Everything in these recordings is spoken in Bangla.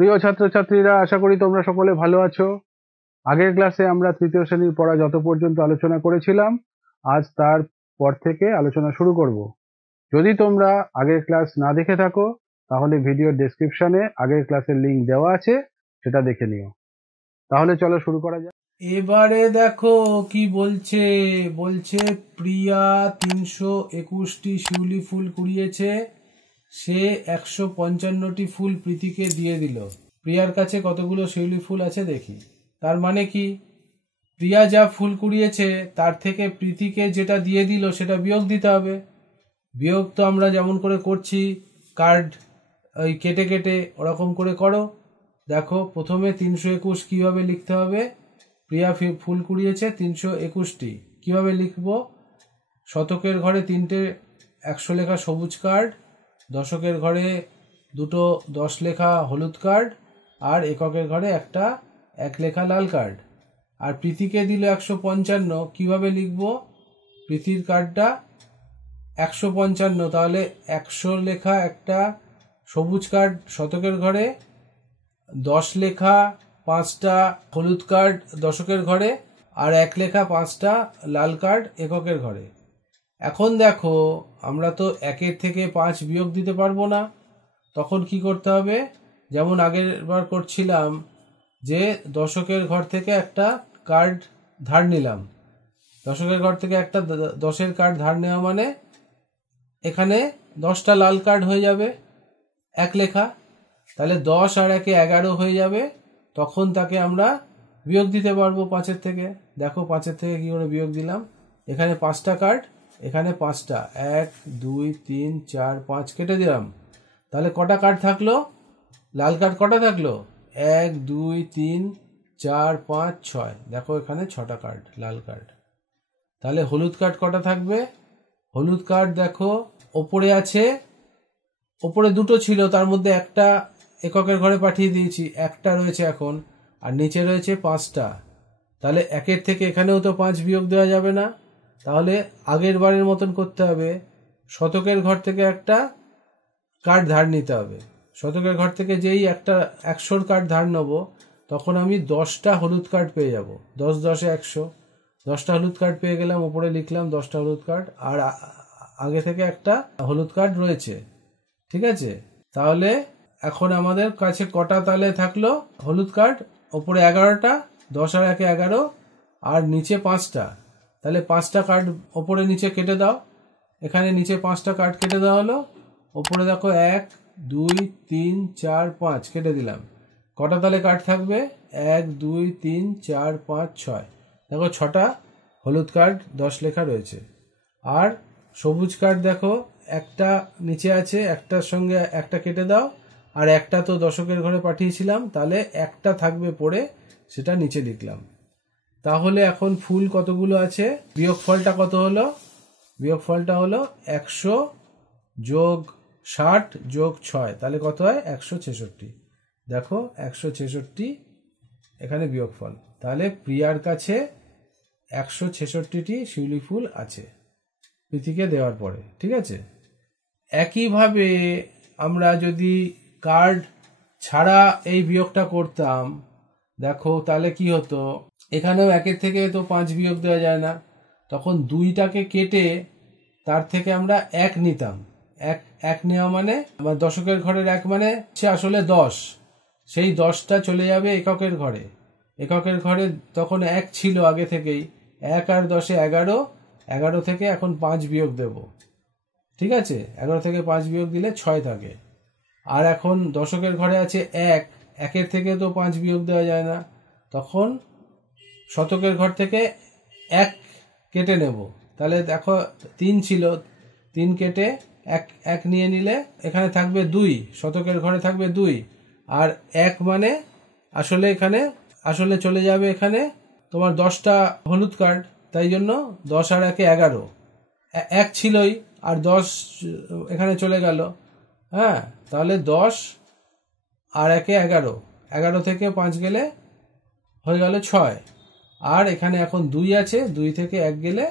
প্রিয় ছাত্রছাত্রীরা, আশা করি তোমরা সকলে ভালো আছো। আগের ক্লাসে আমরা তৃতীয় শ্রেণীর পড়া যত পর্যন্ত আলোচনা করেছিলাম, আজ তার পর থেকে আলোচনা শুরু করব। যদি তোমরা আগের ক্লাস না দেখে থাকো, তাহলে ভিডিওর ডেসক্রিপশনে আগের ক্লাসের লিংক দেওয়া আছে, সেটা দেখে নিও। তাহলে চলো শুরু করা যাক। এবারে দেখো কি বলছে। বলছে প্রিয়া 321টি শিউলি ফুল কুড়িয়েছে, সে 155টি ফুল প্রীতিকে দিয়ে দিল। প্রিয়ার কাছে কতগুলো শিউলি ফুল আছে দেখি। তার মানে কি, প্রিয়া যা ফুল কুড়িয়েছে তার থেকে প্রীতিকে যেটা দিয়ে দিল সেটা বিয়োগ দিতে হবে। বিয়োগ তো আমরা যেমন করে করছি, কার্ড ওই কেটে কেটে ওরকম করে করো। দেখো প্রথমে 321 কিভাবে লিখতে হবে। প্রিয়া ফুল কুড়িয়েছে 321টি, কিভাবে লিখবো? শতকের ঘরে 3টে 100 লেখা সবুজ কার্ড, দশকের ঘরে 2টো 10 লেখা হলুদ কার্ড, আর এককের ঘরে একটা 1 লেখা লাল কার্ড। আর প্রীতিকে দিল 155, কিভাবে লিখবো? প্রীতির কার্ডটা 155, তাহলে 100 লেখা একটা সবুজ কার্ড শতকের ঘরে, 10 লেখা 5টা হলুদ কার্ড দশকের ঘরে, আর 1 লেখা 5টা লাল কার্ড এককের ঘরে। এখন দেখো, আমরা তো 1 থেকে 5 বিয়োগ দিতে পারবো না। তখন কি করতে হবে? যেমন আগের বার করছিলাম, যে দশকের ঘর থেকে একটা কার্ড ধার নিলাম। দশকের ঘর থেকে একটা 10-এর কার্ড ধার নেওয়া মানে এখানে 10টা লাল কার্ড হয়ে যাবে 1 লেখা, তাহলে 10 আর 1 11 হয়ে যাবে। তখন তাকে আমরা বিয়োগ দিতে পারবো 5-এর থেকে। দেখো 5-এর থেকে কি করে বিয়োগ দিলাম। এখানে 5টা কার্ড, এখানে 5টা, 1 2 3 4 5 কেটে দিলাম। তাহলে কটা কার্ড থাকলো? লাল কার্ড কটা থাকলো? 1 2 3 4 5 6। দেখো এখানে 6টা কার্ড লাল কার্ড। তাহলে হলুদ কার্ড কটা থাকবে? হলুদ কার্ড দেখো ওপরে আছে, ওপরে 2টো ছিল, তার মধ্যে একটা এককের ঘরে পাঠিয়ে দিয়েছি, একটা রয়েছে এখন, আর নিচে রয়েছে 5টা। তাহলে 1-এর থেকে এখানেও তো 5 বিয়োগ দেওয়া যাবে না। তাহলে আগের বারের মতন করতে হবে, শতকের ঘর থেকে একটা কার্ড ধার নিতে হবে। শতকের ঘর থেকে যেই একটা 100-র কার্ড ধার নেবো, তখন আমি 10টা হলুদ কার্ড পেয়ে যাব। 10 10 100, 10টা হলুদ কার্ড পেয়ে গেলাম। উপরে লিখলাম 10টা হলুদ কার্ড, আর আগে থেকে একটা হলুদ কার্ড রয়েছে। ঠিক আছে, তাহলে এখন আমাদের কাছে কটা তাহলে থাকলো হলুদ কার্ড? ওপরে 11টা, 10 আর 1 11, আর নিচে 5টা। তাহলে 5টা কার্ড ওপরে নিচে কেটে দাও। এখানে নিচে 5টা কার্ড কেটে দেওয়া হলো। ওপরে দেখো 1 2 3 4 5 কেটে দিলাম। কটা তাহলে কার্ড থাকবে? 1 2 3 4 5 6। দেখো 6টা হলুদ কার্ড 10 লেখা রয়েছে। আর সবুজ কার্ড দেখো একটা নিচে আছে, একটার সঙ্গে একটা কেটে দাও, আর একটা তো দশকের ঘরে পাঠিয়েছিলাম, তাহলে একটা থাকবে পড়ে, সেটা নিচে লিখলাম। তাহলে এখন ফুল কতগুলো আছে? বিয়োগফলটা কত হলো? বিয়োগফলটা হলো 100 যোগ 60 যোগ 6, তাহলে কত হয়? 166। দেখো 166 এখানে বিয়োগফল। তাহলে প্রিয়ার কাছে 166টি শিউলি ফুল আছে প্রীতিকে দেওয়ার পরে। ঠিক আছে, একইভাবে আমরা যদি কার্ড ছাড়া এই বিয়োগটা করতাম, দেখো তাহলে কি হতো। এখানেও 1-এর থেকে তো 5 বিয়োগ দেওয়া যায় না, তখন 2টাকে কেটে তার থেকে আমরা 1 নিতাম। 1 নেওয়া মানে আমার দশকের ঘরের 1 মানে সে আসলে 10, সেই 10টা চলে যাবে এককের ঘরে। এককের ঘরে তখন 1 ছিল আগে থেকেই, 1 আর 10-এ 11, 11 থেকে এখন 5 বিয়োগ দেব। ঠিক আছে, 11 থেকে 5 বিয়োগ দিলে 6 থাকে। আর এখন দশকের ঘরে আছে 1, 1-এর থেকে তো 5 বিয়োগ দেওয়া যায় না, তখন শতকের ঘর থেকে 1 কেটে নেব। তাহলে দেখো 3 ছিল, 3 কেটে 1 নিয়ে নিলে এখানে থাকবে 2, শতকের ঘরে থাকবে 2, আর 1 মানে আসলে এখানে আসলে চলে যাবে এখানে তোমার 10টা হলুদ কার্ড, তাই জন্য 10 আর 1 11, 1 ছিলই, আর 10 এখানে চলে গেল। হ্যাঁ, তাহলে 10 আর 1 11, 11 থেকে 5 গেলে হয়ে গেল 6, আর এখানে এখন 2 আছে, 2 থেকে 1 গেলে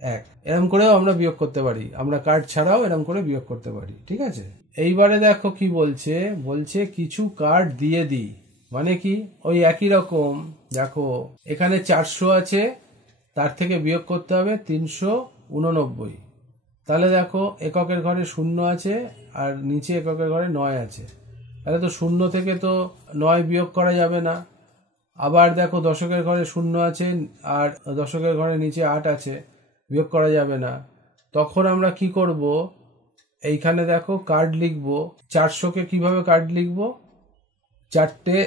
1 এরকম করেও আমরা বিয়োগ করতে পারি, আমরা কার্ড ছাড়াও এরকম করে বিয়োগ করতে পারি। ঠিক আছে, এইবারে দেখো কি বলছে, বলছে কিছু কার্ড দিয়ে দিই, মানে কি ওই একই রকম। দেখো এখানে 400 আছে, তার থেকে বিয়োগ করতে হবে 389। তাহলে দেখো এককের ঘরে 0 আছে আর নিচে এককের ঘরে 9 আছে, তাহলে তো 0 থেকে তো 9 বিয়োগ করা যাবে না। আবার দেখো দশকের ঘরে 0 আছে আর দশকের ঘরে নিচে 8 আছে, বিয়োগ করা যাবে না। তখন আমরা কি করব, এইখানে দেখো কার্ড লিখবো। 400-কে কিভাবে কার্ড লিখবো, 4টে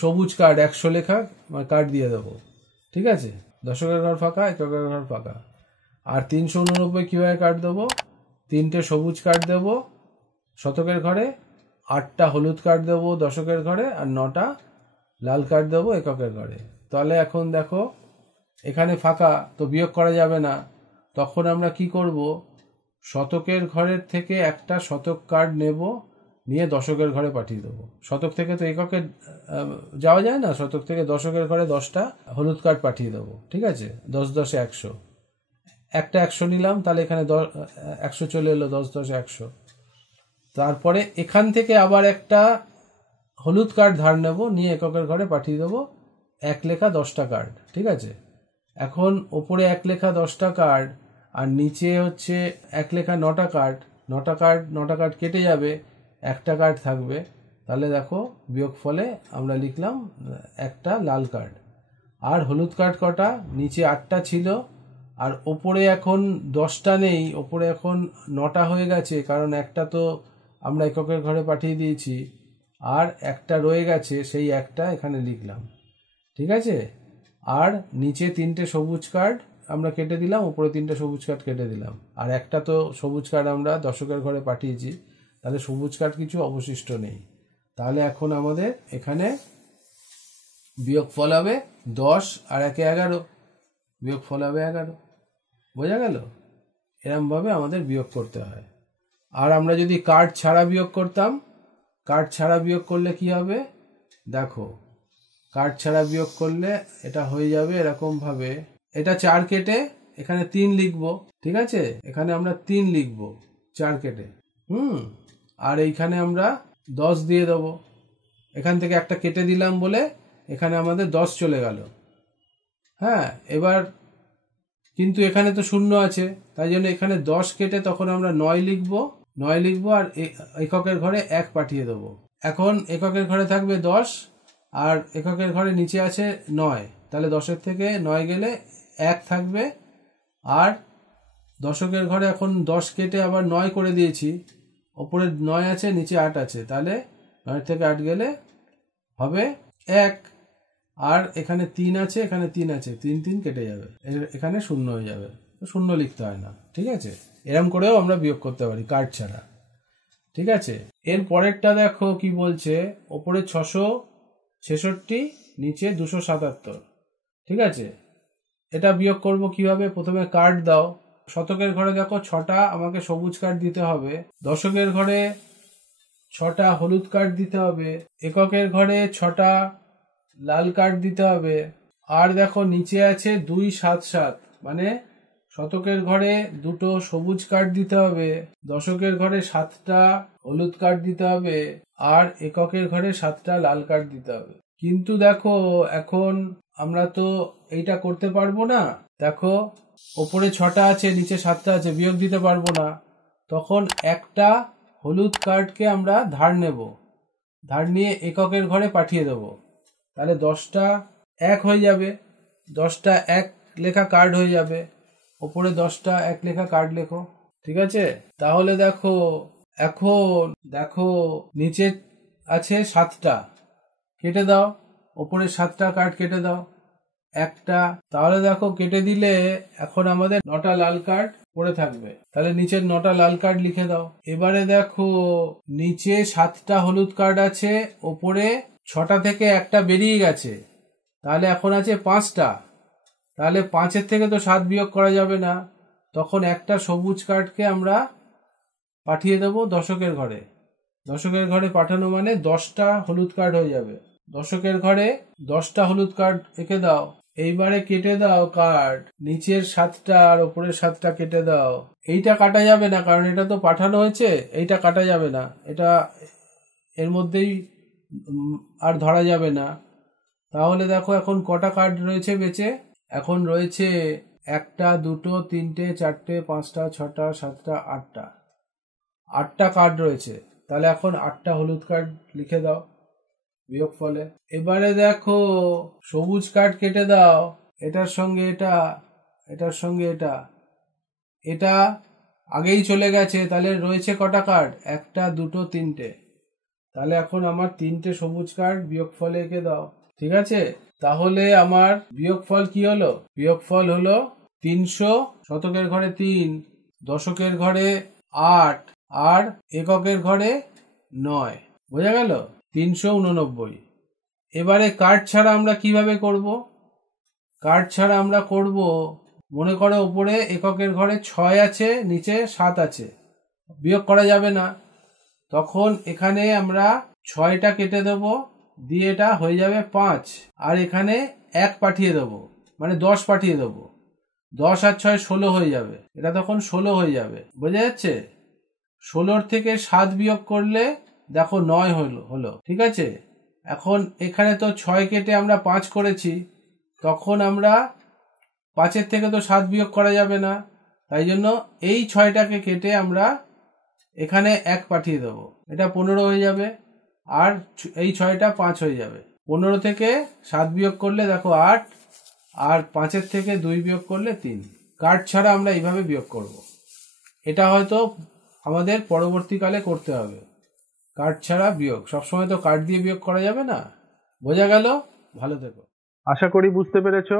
সবুজ কার্ড 100 লেখা কার্ড দিয়ে দেবো। ঠিক আছে, দশকের ঘর ফাঁকা, এককের ঘর ফাঁকা। আর 389 কিভাবে কার্ড দেবো, 3টে সবুজ কার্ড দেবো শতকের ঘরে, 8টা হলুদ কার্ড দেবো দশকের ঘরে, আর 9টা লাল কার্ড দেবো এককের ঘরে। তাহলে এখন দেখো এখানে ফাঁকা, তো বিয়োগ করা যাবে না। তখন আমরা কি করব, শতকের ঘরের থেকে একটা শতক কার্ড নেব, নিয়ে দশকের ঘরে পাঠিয়ে দেবো। শতক থেকে তো এককে যাওয়া যায় না, শতক থেকে দশকের ঘরে 10টা হলুদ কার্ড পাঠিয়ে দেবো। ঠিক আছে, 10 10 100, একটা 100 নিলাম, তাহলে এখানে 100 চলে এলো, 10 10 100। তারপরে এখান থেকে আবার একটা হলুদ কার্ড ধার নেব, নিয়ে এককের ঘরে পাঠিয়ে দেবো 1 লেখা 10টা কার্ড। ঠিক আছে, এখন ওপরে 1 লেখা 10টা কার্ড আর নিচে হচ্ছে 1 লেখা 9টা কার্ড। 9টা কার্ড কেটে যাবে, একটা কার্ড থাকবে। তাহলে দেখো বিয়োগ ফলে আমরা লিখলাম একটা লাল কার্ড। আর হলুদ কার্ড কটা, নিচে 8টা ছিল আর ওপরে এখন 10টা নেই, ওপরে এখন 9টা হয়ে গেছে, কারণ একটা তো আমরা এককের ঘরে পাঠিয়ে দিয়েছি, আর একটা রয়ে গেছে, সেই একটা এখানে লিখলাম। ঠিক আছে, আর নিচে 3টে সবুজ কার্ড আমরা কেটে দিলাম, উপরে 3টে সবুজ কার্ড কেটে দিলাম, আর একটা তো সবুজ কার্ড আমরা দশকের ঘরে পাঠিয়েছি, তাহলে সবুজ কার্ড কিছু অবশিষ্ট নেই। তাহলে এখন আমাদের এখানে বিয়োগফল হবে 10 আর 1 11, বিয়োগফল হবে 11। বোঝা গেল? এরমভাবে আমাদের বিয়োগ করতে হয়। আর আমরা যদি কার্ড ছাড়া বিয়োগ করতাম, কার্ড ছাড়া বিয়োগ করলে কি হবে, দেখো কার্ড ছাড়া বিয়োগ করলে এটা হয়ে যাবে এরকম ভাবে, এটা 4 কেটে এখানে 3 লিখবো। ঠিক আছে, এখানে আমরা 3 লিখবো 4 কেটে, আর এইখানে আমরা 10 দিয়ে দেবো। এখান থেকে একটা কেটে দিলাম বলে এখানে আমাদের 10 চলে গেল। হ্যাঁ, এবার কিন্তু এখানে তো 0 আছে, তাই জন্য এখানে 10 কেটে তখন আমরা 9 লিখবো আর এককের ঘরে 1 পাঠিয়ে দেবো। এখন এককের ঘরে থাকবে 10 আর এককের ঘরে নিচে আছে 9, তাহলে 10-এর থেকে 9 গেলে 1 থাকবে। আর দশকের ঘরে এখন 10 কেটে আবার 9 করে দিয়েছি, ওপরে 9 আছে নিচে 8 আছে, তাহলে 9 থেকে 8 গেলে হবে 1। আর এখানে 3 আছে, এখানে 3 আছে, 3 3 কেটে যাবে, এখানে 0 হয়ে যাবে, 0 লিখতে হয় না। ঠিক আছে, এরম করেও আমরা বিয়োগ করতে পারি কার্ড ছাড়া। ঠিক আছে, এর পরেরটা দেখো কি বলছে, ওপরে 666, নিচে 277। ঠিক আছে, এটা বিয়োগ করব কিভাবে, প্রথমে কার্ড দাও। শতকের ঘরে দেখো 6টা আমাকে সবুজ কার্ড দিতে হবে, দশকের ঘরে 6টা হলুদ কার্ড দিতে হবে, এককের ঘরে 6টা লাল কার্ড দিতে হবে। আর দেখো নিচে আছে 277, মানে শতকের ঘরে 2টো সবুজ কার্ড দিতে হবে, দশকের ঘরে 7টা হলুদ কার্ড দিতে হবে, আর এককের ঘরে 7টা লাল কার্ড দিতে হবে। কিন্তু দেখো এখন আমরা তো এইটা করতে পারবো না। দেখো ওপরে 6টা আছে, নিচে 7টা আছে, বিয়োগ দিতে পারবো না। তখন একটা হলুদ কার্ডকে আমরা ধার নেব, ধার নিয়ে এককের ঘরে পাঠিয়ে দেবো। তাহলে 10টা 1 হয়ে যাবে, 10টা 1 লেখা কার্ড হয়ে যাবে, ওপরে 10টা 1 লেখা কার্ড লেখো। ঠিক আছে, তাহলে দেখো এখন দেখো নিচে আছে 7টা, কেটে দাও, ওপরে 7টা কার্ড কেটে দাও, একটা। তাহলে দেখো কেটে দিলে এখন আমাদের 9টা লাল কার্ড পড়ে থাকবে, তাহলে নিচের 9টা লাল কার্ড লিখে দাও। এবারে দেখো নিচে 7টা হলুদ কার্ড আছে, ওপরে 6টা থেকে একটা বেরিয়ে গেছে, তাহলে এখন আছে 5টা। তাহলে 5-এর থেকে তো 7 বিয়োগ করা যাবে না, তখন একটা সবুজ কার্ডকে আমরা পাঠিয়ে দেবো দশকের ঘরে। দশকের ঘরে পাঠানো মানে 10টা হলুদ কার্ড হয়ে যাবে। দশকের ঘরে 10টা হলুদ কার্ড এঁকে দাও, এইবারে কেটে দাও কার্ড, নিচের 7টা আর ওপরের 7টা কেটে দাও। এইটা কাটা যাবে না, কারণ এটা তো পাঠানো হয়েছে, এইটা কাটা যাবে না, এটা এর মধ্যেই আর ধরা যাবে না। তাহলে দেখো এখন কটা কার্ড রয়েছে বেঁচে? এখন রয়েছে 1টা 2টো 3টে 4টে 5টা 6টা 7টা 8টা 8টা কার্ড রয়েছে। তাহলে এখন 8টা হলুদ কার্ড লিখে দাও বিয়োগ ফলে। এবারে দেখো সবুজ কার্ড কেটে দাও, এটার সঙ্গে এটা, এটার সঙ্গে এটা, এটা আগেই চলে গেছে। তাহলে রয়েছে কটা কার্ড? 1টা 2টো 3টে। তাহলে এখন আমার 3টে সবুজ কার্ড বিয়োগ ফলে এঁকে দাও। ঠিক আছে, তাহলে আমার বিয়োগফল কি হলো? বিয়োগফল হলো 300, শতকের ঘরে 3, দশকের ঘরে 8 আর এককের ঘরে 9। বোঝা গেল? 389। এবারে কার্ড ছাড়া আমরা কিভাবে করব? কার্ড ছাড়া আমরা করব, মনে করো উপরে এককের ঘরে 6 আছে, নিচে 7 আছে, বিয়োগ করা যাবে না। তখন এখানে আমরা 6টা কেটে দেব, দিয়ে এটা হয়ে যাবে 5, আর এখানে 1 পাঠিয়ে দেব, মানে 10 পাঠিয়ে দেব। 10 আর 6 16 হয়ে যাবে, এটা তখন 16 হয়ে যাবে। বোঝা যাচ্ছে? 16 থেকে 7 বিয়োগ করলে দেখো 9 হলো। ঠিক আছে, এখন এখানে তো 6 কেটে আমরা 5 করেছি, তখন আমরা 5-এর থেকে তো 7 বিয়োগ করা যাবে না, তাই জন্য এই 6টাকে কেটে আমরা এখানে 1 পাঠিয়ে দেবো, এটা 15 হয়ে যাবে, আর এই 6টা 5 হয়ে যাবে। 15 থেকে 7 বিয়োগ করলে দেখো 8, আর 5-এর থেকে 2 বিয়োগ করলে 3। কার্ড ছাড়া আমরা এইভাবে বিয়োগ করব। এটা হয়তো আমাদের পরবর্তীকালে করতে হবে, কার্ড ছাড়া বিয়োগ। সবসময় তো কার্ড দিয়ে বিয়োগ করা যাবে না। বোঝা গেল? ভালো থেকো। আশা করি বুঝতে পেরেছো।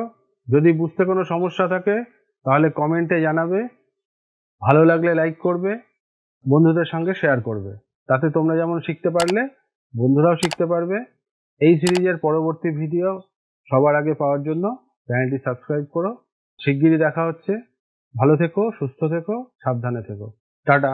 যদি বুঝতে কোনো সমস্যা থাকে তাহলে কমেন্টে জানাবে, ভালো লাগলে লাইক করবে, বন্ধুদের সঙ্গে শেয়ার করবে। তাতে তোমরা যেমন শিখতে পারলে, বন্ধুরাও শিখতে পারবে। এই সিরিজের পরবর্তী ভিডিও সবার আগে পাওয়ার জন্য চ্যানেলটি সাবস্ক্রাইব করো। শিগগিরই দেখা হচ্ছে। ভালো থেকো, সুস্থ থেকো, সাবধানে থেকো। টাটা।